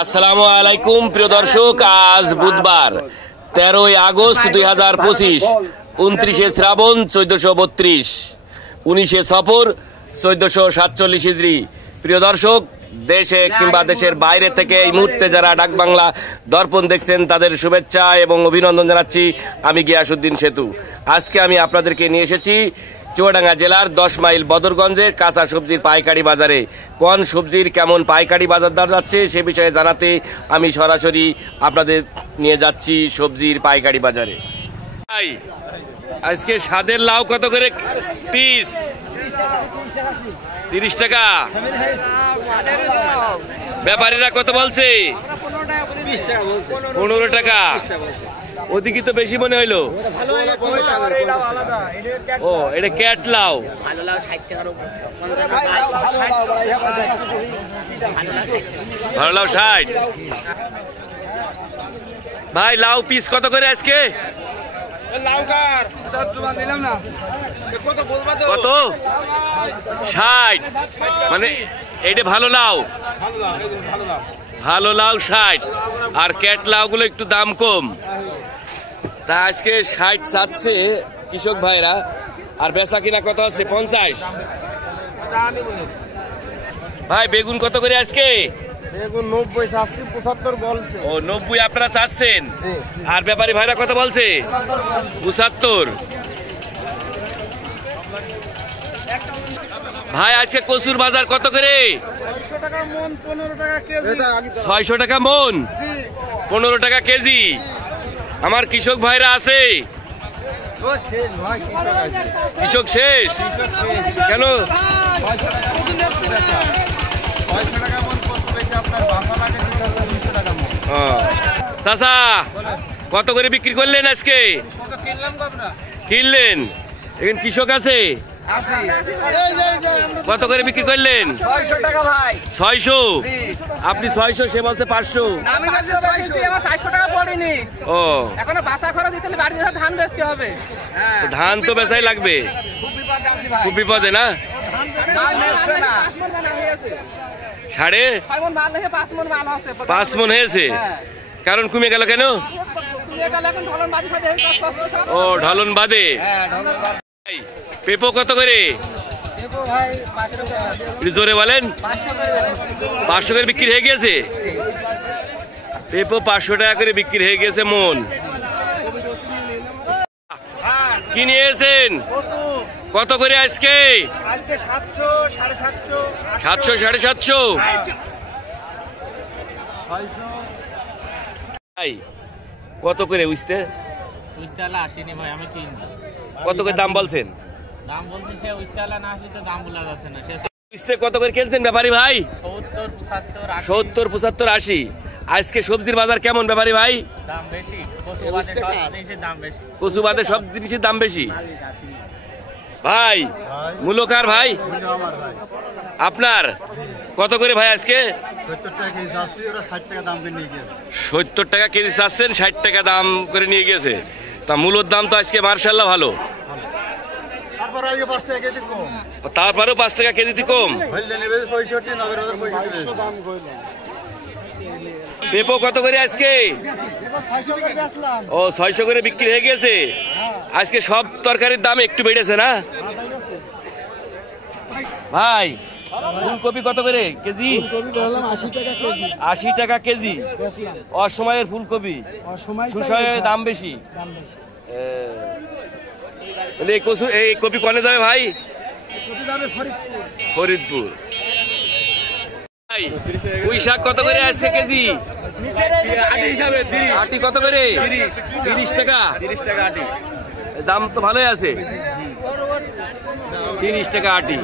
আসসালামু আলাইকুম প্রিয় দর্শক, আজ বুধবার 13 আগস্ট 2025, 29 শ্রাবণ 1432, 19 সফর 1447 হিজরি। প্রিয় দর্শক, দেশে কিংবা দেশের বাইরে থেকে এই মুহূর্তে যারা ডাক বাংলা দর্পণ দেখছেন তাদের শুভেচ্ছা এবং অভিনন্দন জানাচ্ছি। আমি গিয়াসউদ্দিন সেতু। আজকে আমি আপনাদেরকে নিয়ে এসেছি চুয়াডাঙ্গা জেলার 10 মাইল বদরগঞ্জের কাঁচা সবজির পাইকারি বাজারে। কোন সবজির কেমন পাইকারি বাজার দর যাচ্ছে সে বিষয়ে জানাতে আমি সরাসরি আপনাদের নিয়ে যাচ্ছি সবজির পাইকারি বাজারে। ভাই, আজকে স্বাদের লাউ কত করে পিস? 30 টাকা। ব্যাপারীরা কত বলছে? 15 টাকা। ওদিকে তো বেশি মনে হইলো। ও, এটা ক্যাট লাউ। ভালো লাউ 60। ভাই, লাউ পিস কত করে আজকে? কত? 60। মানে এটা ভালো লাউ, ভালো লাউ 60, আর ক্যাট লাউ গুলো একটু দাম কম। তা আজকে 60 চাচ্ছে কৃষক ভাইরা, আর বেচা কিনা কত হচ্ছে? 50। ভাই, বেগুন কত করে আজকে? বেগুন 90 চাচ্ছি, 75 বলছে। ও, 90 আপনারা চাচ্ছেন, আর ব্যাপারী ভাইরা কত বলছে? 75। ভাই, আজকে কচুর বাজার কত করে? 600 টাকা মন, 15 টাকা কেজি। 600 টাকা মন, 15 টাকা কেজি। আমার কৃষক ভাইরা আছে? কৃষক শেষ কেন? চাচা, কত করে বিক্রি করলেন আজকে? কিনলেন? এখন কৃষক আছে? কত করে বিক্রি করলেন? 600 টাকা ভাই। 600? আপনি 600, সে বলছে 500। ও, ধান তো বেচাই লাগবে, খুব বিপদে না? 5.5 মন হয়েছে, কারণ কমে গেল কেন? ও, ঢলন বাদে। পেঁপো কত করে? জোরে বলেন। 500 করে বিক্রি হয়ে গেছে। পেঁপো 500 টাকা করে বিক্রি হয়ে গেছে মন। কি নিয়েছেন? কত করে আজকে? 700, 750। কত করে বুঝতে? কত করে দাম বলছেন? কত করে খেলছেন ব্যাপারী ভাই? 70, 75, 80। আজকে সবজির বাজার কেমন ব্যাপারী ভাই? কচু বাদে সব জিনিসের দাম বেশি। ভাই, মূলকার ভাই আপনার কত করে ভাই আজকে? 70 টাকা কেজি চাচ্ছেন, 60 টাকা দাম করে নিয়ে গেছে। তা মূলর দাম তো আজকে মার্শাল্লাহ ভালো। তারপরেও 5 টাকা কেজিতে কম। পেঁপো কত করে আজকে? ও, 600 করে বিক্রি হয়ে গেছে। আজকে সব তরকারির দাম একটু বেড়েছে না ভাই? ফুলকপি কত করে কেজি? 80 টাকা কেজি। অসময়ের ফুলকপি, সুসময়ের দাম বেশি। এই কপি কনে যাবে ভাই? ফরিদপুর। পুঁই শাক কত করে আজকে কেজি? আটি কত করে? 30 টাকা। দাম তো ভালোই আছে। 30 টাকা আটি।